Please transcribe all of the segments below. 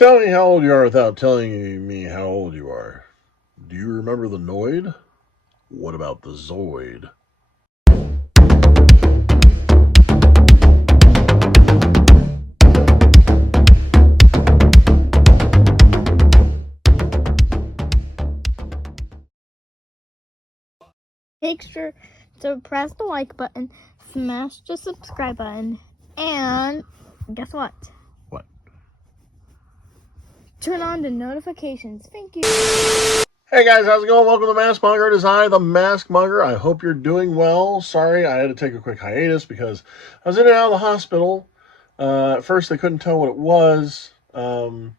Tell me how old you are without telling me how old you are. Do you remember the Noid? What about the Zoid? Make sure to press the like button, smash the subscribe button, and guess what? What? Turn on the notifications. Thank you. Hey guys, how's it going? Welcome to MaskMonger. It is I, the MaskMonger. I hope you're doing well. Sorry, I had to take a quick hiatus because I was in and out of the hospital. At first, they couldn't tell what it was. In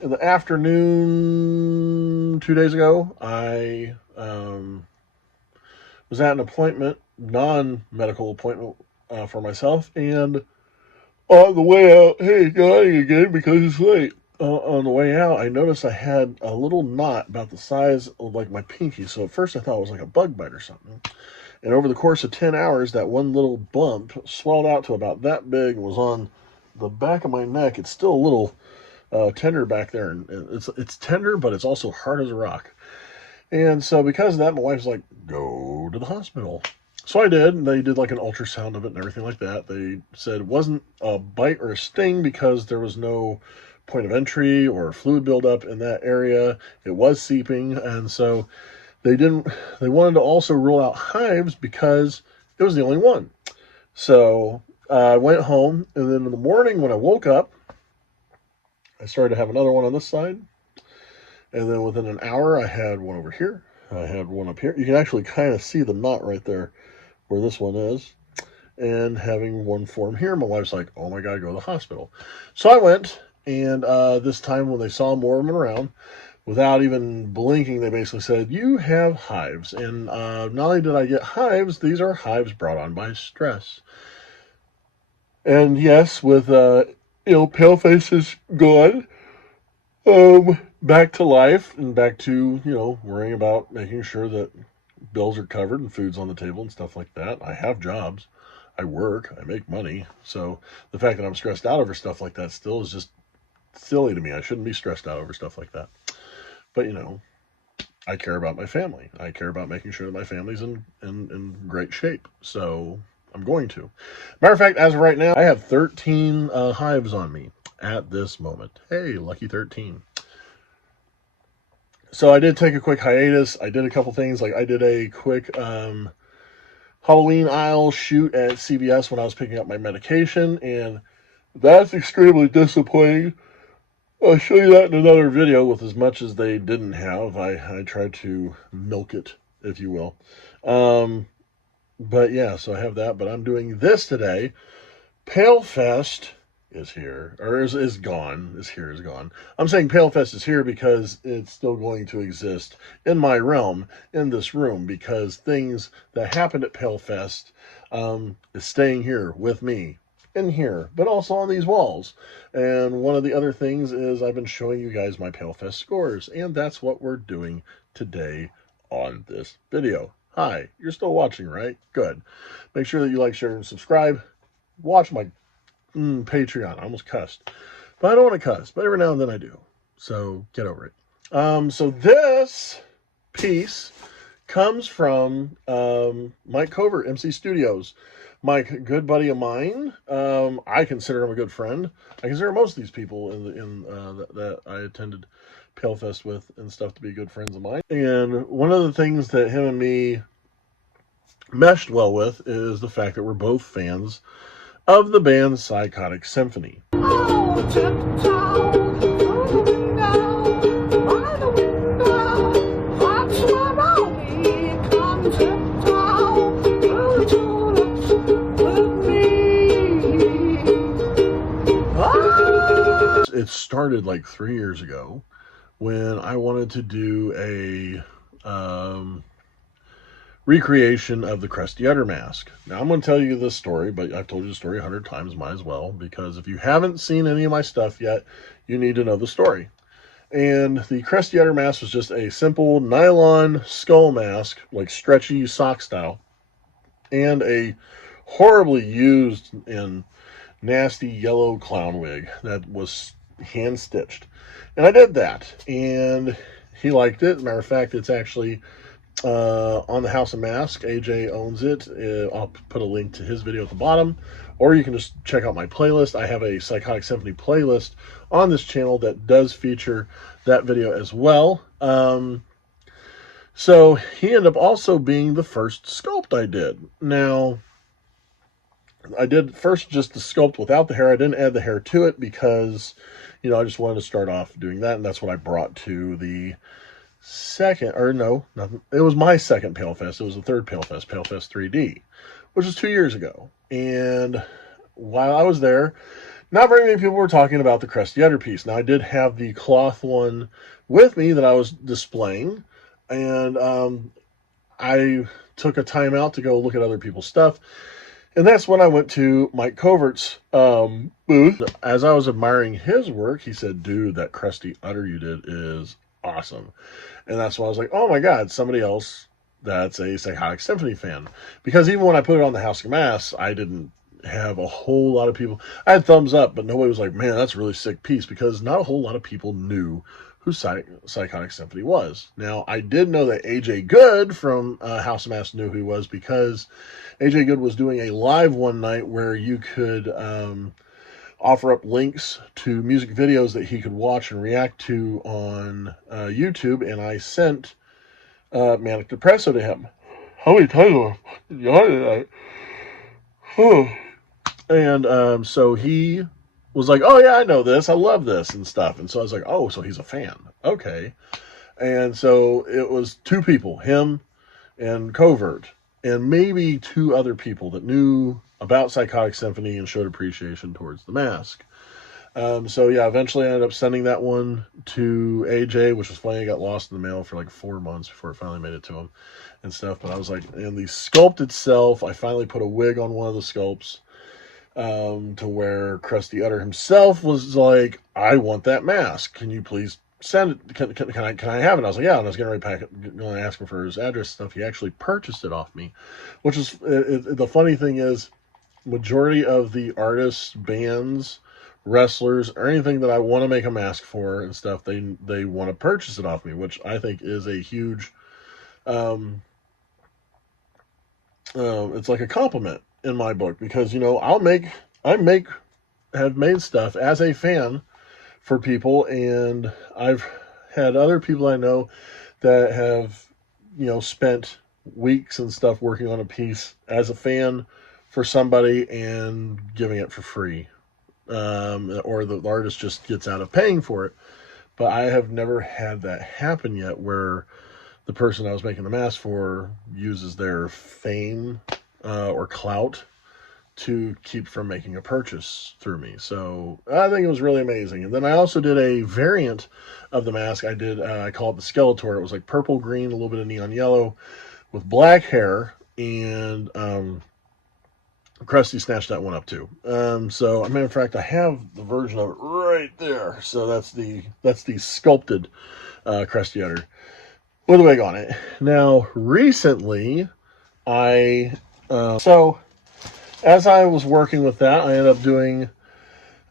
the afternoon, 2 days ago, I was at an appointment, non-medical appointment for myself, and on the way out, hey, yawning again because it's late. On the way out, I noticed I had a little knot about the size of like my pinky. So at first I thought it was like a bug bite or something. And over the course of 10 hours, that one little bump swelled out to about that big and was on the back of my neck. It's still a little tender back there. And it's tender, but it's also hard as a rock. And so because of that, my wife's like, go to the hospital. So I did, and they did like an ultrasound of it and everything like that. They said it wasn't a bite or a sting because there was no point of entry or fluid buildup in that area. It was seeping, and so they wanted to also rule out hives because it was the only one. So I went home, and then in the morning when I woke up, I started to have another one on this side. And then within an hour, I had one over here. I had one up here. You can actually kind of see the knot right there where this one is. And having one form here, my wife's like, oh my God, go to the hospital. So I went, and this time when they saw more of them around, without even blinking, they basically said, you have hives. And not only did I get hives, these are hives brought on by stress. And yes, with, Paleface is gone. Back to life and back to, worrying about making sure that bills are covered and food's on the table and stuff like that. I have jobs. I work. I make money. So the fact that I'm stressed out over stuff like that still is just silly to me. I shouldn't be stressed out over stuff like that. But, I care about my family. I care about making sure that my family's in great shape. So I'm going to. Matter of fact, as of right now, I have 13 hives on me at this moment. Hey, lucky 13. So I did take a quick hiatus. I did a couple things. Like I did a quick Halloween aisle shoot at CVS when I was picking up my medication, and that's extremely disappointing. I'll show you that in another video. With as much as they didn't have, I tried to milk it, if you will. But yeah, so I have that. But I'm doing this today. Palefest is here, or is gone. Is gone. I'm saying Palefest is here because it's still going to exist in my realm, in this room, because things that happened at Palefest is staying here with me, in here, but also on these walls. And one of the other things is I've been showing you guys my Palefest scores, and that's what we're doing today on this video. Hi, you're still watching, right? Good. Make sure that you like, share, and subscribe. Watch my Patreon. I almost cussed. But I don't want to cuss, but every now and then I do. So get over it. So this piece comes from Mike Covert, MC Studios. Mike, good buddy of mine. I consider him a good friend. I consider most of these people that I attended Palefest with and stuff to be good friends of mine. And one of the things that him and me meshed well with is the fact that we're both fans of the band Psychotic Symphony. It started like 3 years ago when I wanted to do a recreation of the Krusty Utter mask. Now, I'm going to tell you this story, but I've told you the story 100 times, might as well, because if you haven't seen any of my stuff yet, you need to know the story. And the Krusty Utter mask was just a simple nylon skull mask, like stretchy sock style, and a horribly used and nasty yellow clown wig that was hand stitched. And I did that, and he liked it. Matter of fact, it's actually on the House of Mask. AJ owns it. I'll put a link to his video at the bottom, or you can just check out my playlist. I have a Psychotic Symphony playlist on this channel that does feature that video as well. So he ended up also being the first sculpt I did. Now, I did first just the sculpt without the hair. I didn't add the hair to it because, you know, I just wanted to start off doing that, and that's what I brought to the second, or no, it was my second Palefest. It was the third Palefest, Palefest 3D, which was 2 years ago. And while I was there, not very many people were talking about the Crusty Udder piece. Now, I did have the cloth one with me that I was displaying, and I took a time out to go look at other people's stuff. And that's when I went to Mike Covert's booth. As I was admiring his work, he said, dude, that Crusty Udder you did is awesome. And that's when I was like, oh my God, somebody else that's a Psychotic Symphony fan. Because even when I put it on the House of Mass, I didn't have a whole lot of people. I had thumbs up, but nobody was like, man, that's a really sick piece, because not a whole lot of people knew who Psychotic Symphony was. Now, I did know that AJ Good from House of Mass knew who he was, because AJ Good was doing a live one night where you could offer up links to music videos that he could watch and react to on YouTube, and I sent Manic Depresso to him. How many times did I? And so he was like, oh yeah, I know this, I love this and stuff. And so I was like, oh, so he's a fan. Okay. And so it was two people, him and Covert, and maybe two other people that knew about Psychotic Symphony and showed appreciation towards the mask. So yeah, eventually I ended up sending that one to AJ, which was funny. I got lost in the mail for like 4 months before it finally made it to him and stuff. But I was like, and the sculpt itself, I finally put a wig on one of the sculpts, to where Crusty Udder himself was like, I want that mask. Can you please send it? Can I have it? And I was like, yeah. And I was going to ask him for his address and stuff. He actually purchased it off me, which is the funny thing is, majority of the artists, bands, wrestlers, or anything that I want to make a mask for and stuff, they want to purchase it off me, which I think is a huge, it's like a compliment in my book, because, you know, have made stuff as a fan for people, and I've had other people I know that have, you know, spent weeks and stuff working on a piece as a fan for somebody and giving it for free, or the artist just gets out of paying for it. But I have never had that happen yet, where the person I was making the mask for uses their fame or clout to keep from making a purchase through me. So I think it was really amazing. And then I also did a variant of the mask. I call it the Skeletor. It was like purple, green, a little bit of neon yellow with black hair, and Krusty snatched that one up too. So, as a matter of fact, I have the version of it right there. So that's the sculpted Crusty Udder with a wig on it. Now, recently, so as I was working with that, I ended up doing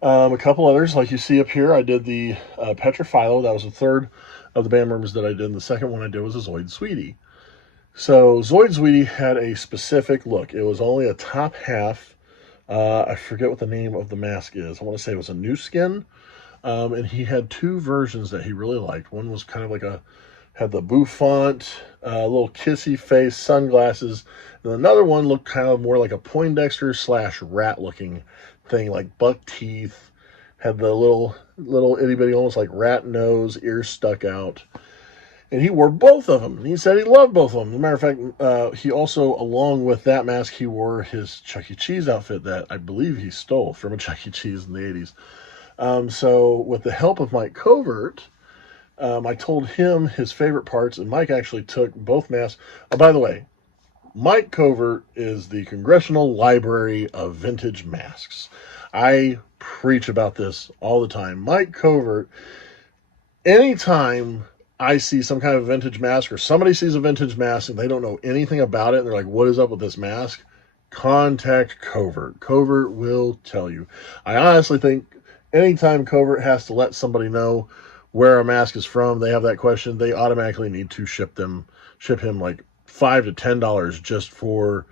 a couple others. Like you see up here, I did the Petrophilo. That was the third of the band members that I did. And the second one I did was a Zoid Sweetie. So Zoid Sweetie had a specific look. It was only a top half. I forget what the name of the mask is. I want to say it was a new skin. And he had two versions that he really liked. One was kind of like had the bouffant, little kissy face, sunglasses. And another one looked kind of more like a Poindexter / rat looking thing, like buck teeth. Had the little itty bitty, almost like rat nose, ears stuck out. And he wore both of them. He said he loved both of them. As a matter of fact, he also, along with that mask, he wore his Chuck E. Cheese outfit that I believe he stole from a Chuck E. Cheese in the 80s. So with the help of Mike Covert, I told him his favorite parts, and Mike actually took both masks. Oh, by the way, Mike Covert is the Congressional Library of Vintage Masks. I preach about this all the time. Mike Covert, anytime I see some kind of vintage mask, or somebody sees a vintage mask and they don't know anything about it, and they're like, what is up with this mask? Contact Covert. Covert will tell you. I honestly think anytime Covert has to let somebody know where a mask is from, they have that question, they automatically need to ship him like $5 to $10 just for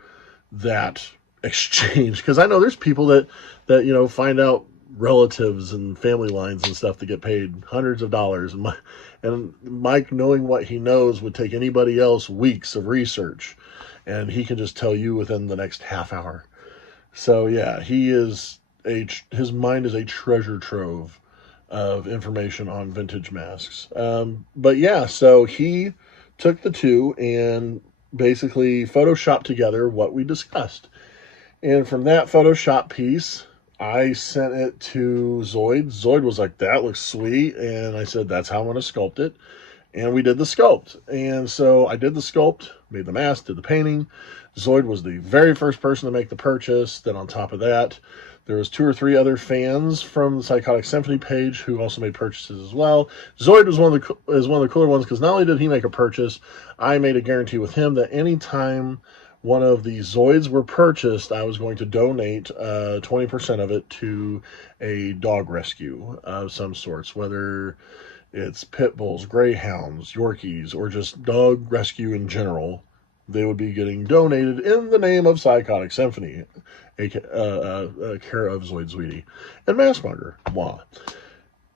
that exchange. Because I know there's people that find out relatives and family lines and stuff to get paid hundreds of dollars, and Mike, knowing what he knows, would take anybody else weeks of research, and he can just tell you within the next half hour. So yeah, his mind is a treasure trove of information on vintage masks. But yeah, so he took the two and basically photoshopped together what we discussed. And from that Photoshop piece, I sent it to Zoid. Zoid was like, that looks sweet. And I said, that's how I'm going to sculpt it. And we did the sculpt. And so I did the sculpt, made the mask, did the painting. Zoid was the very first person to make the purchase. Then on top of that, there was 2 or 3 other fans from the Psychotic Symphony page who also made purchases as well. Zoid was one of the cooler ones, because not only did he make a purchase, I made a guarantee with him that anytime one of the Zoids were purchased, I was going to donate 20% of it to a dog rescue of some sorts, whether it's pit bulls, greyhounds, Yorkies, or just dog rescue in general. They would be getting donated in the name of Psychotic Symphony, care of Zoid Sweetie and MaskMonger. Wow.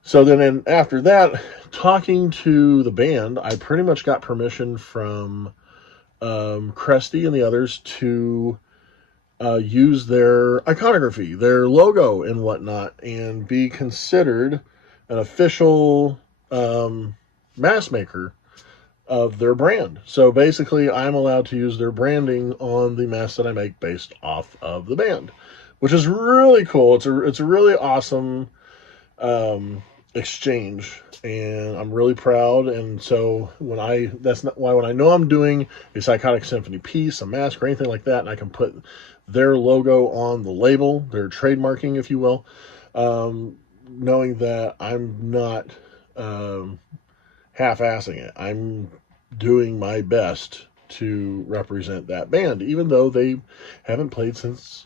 So then after that, talking to the band, I pretty much got permission from Cresty and the others to use their iconography, their logo and whatnot, and be considered an official mask maker of their brand. So basically, I'm allowed to use their branding on the masks that I make based off of the band, which is really cool. It's a really awesome exchange, and I'm really proud. And so when I know I'm doing a Psychotic Symphony piece, a mask, or anything like that, and I can put their logo on the label, their trademarking, if you will, knowing that I'm not half-assing it. I'm doing my best to represent that band, even though they haven't played since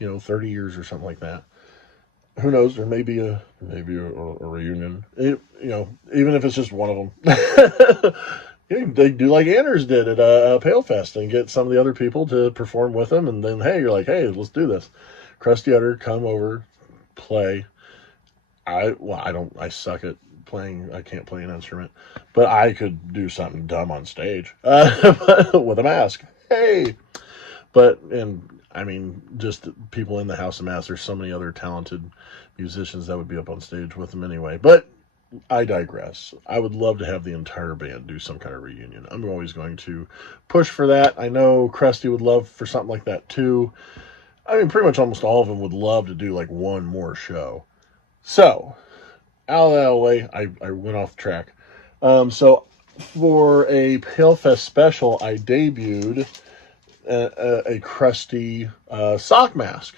30 years or something like that. Who knows? There may be a reunion. Even if it's just one of them. They do like Anders did at Palefest and get some of the other people to perform with them, and then you're like, hey, let's do this. Krusty Utter, come over, play. I suck at playing. I can't play an instrument, but I could do something dumb on stage with a mask. Hey, I mean, just people in the House of Mass. There's so many other talented musicians that would be up on stage with them anyway. But I digress. I would love to have the entire band do some kind of reunion. I'm always going to push for that. I know Krusty would love for something like that too. I mean, pretty much almost all of them would love to do like one more show. So, out of that way, I went off track. So, for a Palefest special, I debuted a Krusty sock mask,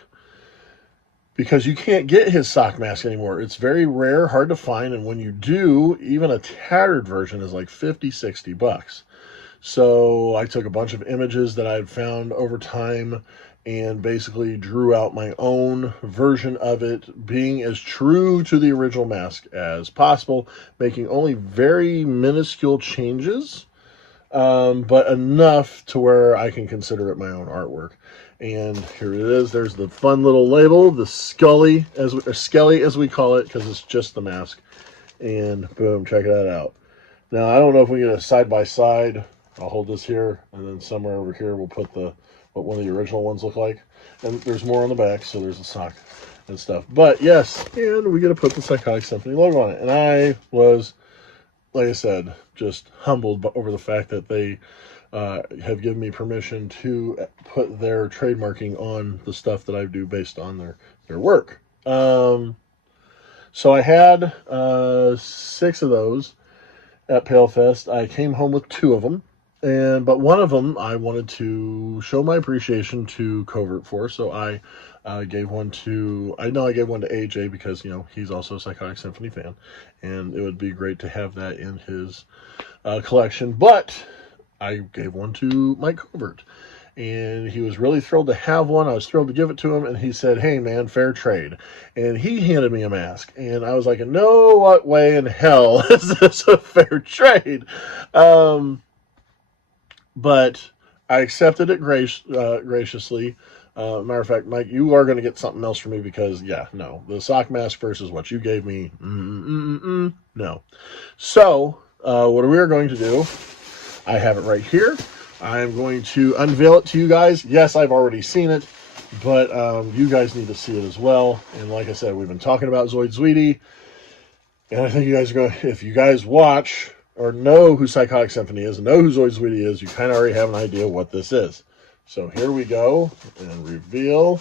because you can't get his sock mask anymore. It's very rare, hard to find, and when you do, even a tattered version is like $50-$60. So I took a bunch of images that I had found over time and basically drew out my own version of it, being as true to the original mask as possible, making only very minuscule changes, but enough to where I can consider it my own artwork. And here it is. There's the fun little label, the Skelly as we call it, because it's just the mask. And boom, check that out. Now, I don't know if we get a side-by-side. I'll hold this here, and then somewhere over here we'll put what one of the original ones look like. And there's more on the back, so there's a sock and stuff. But yes, and we get to put the Psychotic Symphony logo on it. And I was, like I said, just humbled over the fact that they have given me permission to put their trademarking on the stuff that I do based on their work. So I had 6 of those at Palefest. I came home with 2 of them, but one of them I wanted to show my appreciation to Covert for, so I gave one to AJ, because he's also a Psychotic Symphony fan, and it would be great to have that in his collection. But I gave one to Mike Covert, and he was really thrilled to have one. I was thrilled to give it to him, and he said, "Hey man, fair trade." And he handed me a mask, and I was like, "No, what way in hell is this a fair trade?" But I accepted it graciously. Matter of fact, Mike, you are going to get something else from me because, yeah, no, the sock mask versus what you gave me, no. So, what we are going to do, I have it right here. I'm going to unveil it to you guys. Yes, I've already seen it, but you guys need to see it as well. And like I said, we've been talking about Zoid Sweetie, and I think you guys are going, if you guys watch or know who Psychotic Symphony is, know who Zoid Sweetie is, you kind of already have an idea what this is. So here we go, and reveal.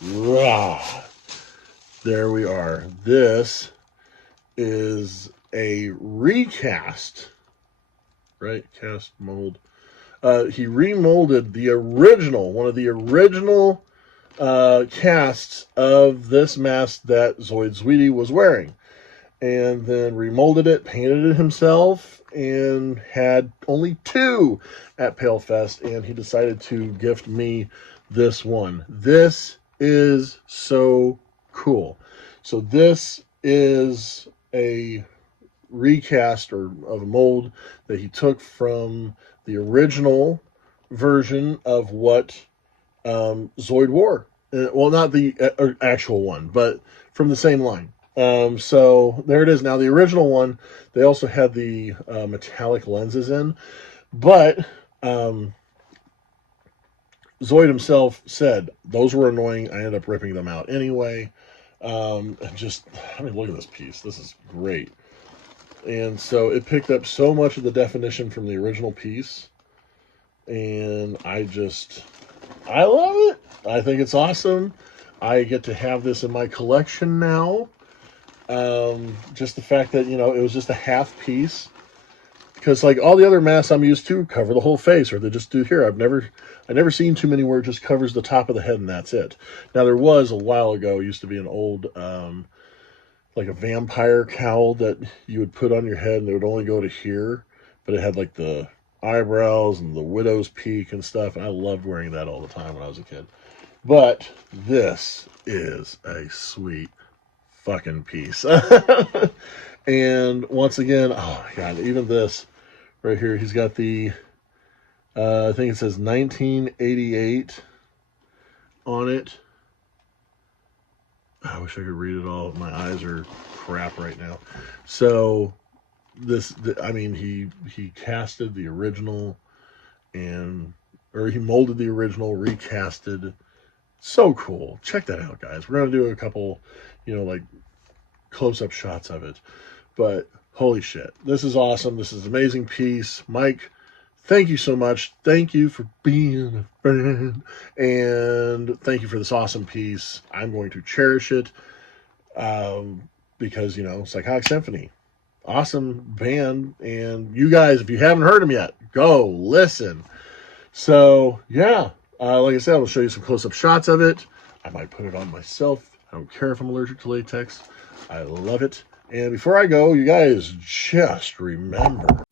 Rah. There we are. This is a recast, right? Cast mold. He remolded the original, one of the original casts of this mask that Zoid Sweetie was wearing. And then remolded it, painted it himself, and had only 2 at Palefest, and he decided to gift me this one. This is so cool. So this is a recast of a mold that he took from the original version of what Zoid wore. Well, not the actual one, but from the same line. So there it is. Now the original one, they also had the metallic lenses in, but Zoid himself said those were annoying. I ended up ripping them out anyway. I mean, look at this piece. This is great. And so it picked up so much of the definition from the original piece, and I love it. I think it's awesome. I get to have this in my collection now. Just the fact that, it was just a half piece, because like all the other masks I'm used to cover the whole face, or they just do here. I've never seen too many where it just covers the top of the head and that's it. Now there was a while ago, used to be an old, like a vampire cowl that you would put on your head and it would only go to here, but it had like the eyebrows and the widow's peak and stuff. And I loved wearing that all the time when I was a kid. But this is a sweet fucking piece. And once again, oh my God, even this right here, he's got the, I think it says 1988 on it. I wish I could read it all. My eyes are crap right now. So I mean, he casted the original or he molded the original, recasted. So cool. Check that out, guys. We're going to do a couple, like close-up shots of it. But holy shit, this is awesome. This is an amazing piece. Mike, thank you so much. Thank you for being a friend. And thank you for this awesome piece. I'm going to cherish it because, Psychotic Symphony, awesome band. And you guys, if you haven't heard them yet, go listen. So, yeah, like I said, I'll show you some close-up shots of it. I might put it on myself. I don't care if I'm allergic to latex. I love it. And before I go, you guys just remember,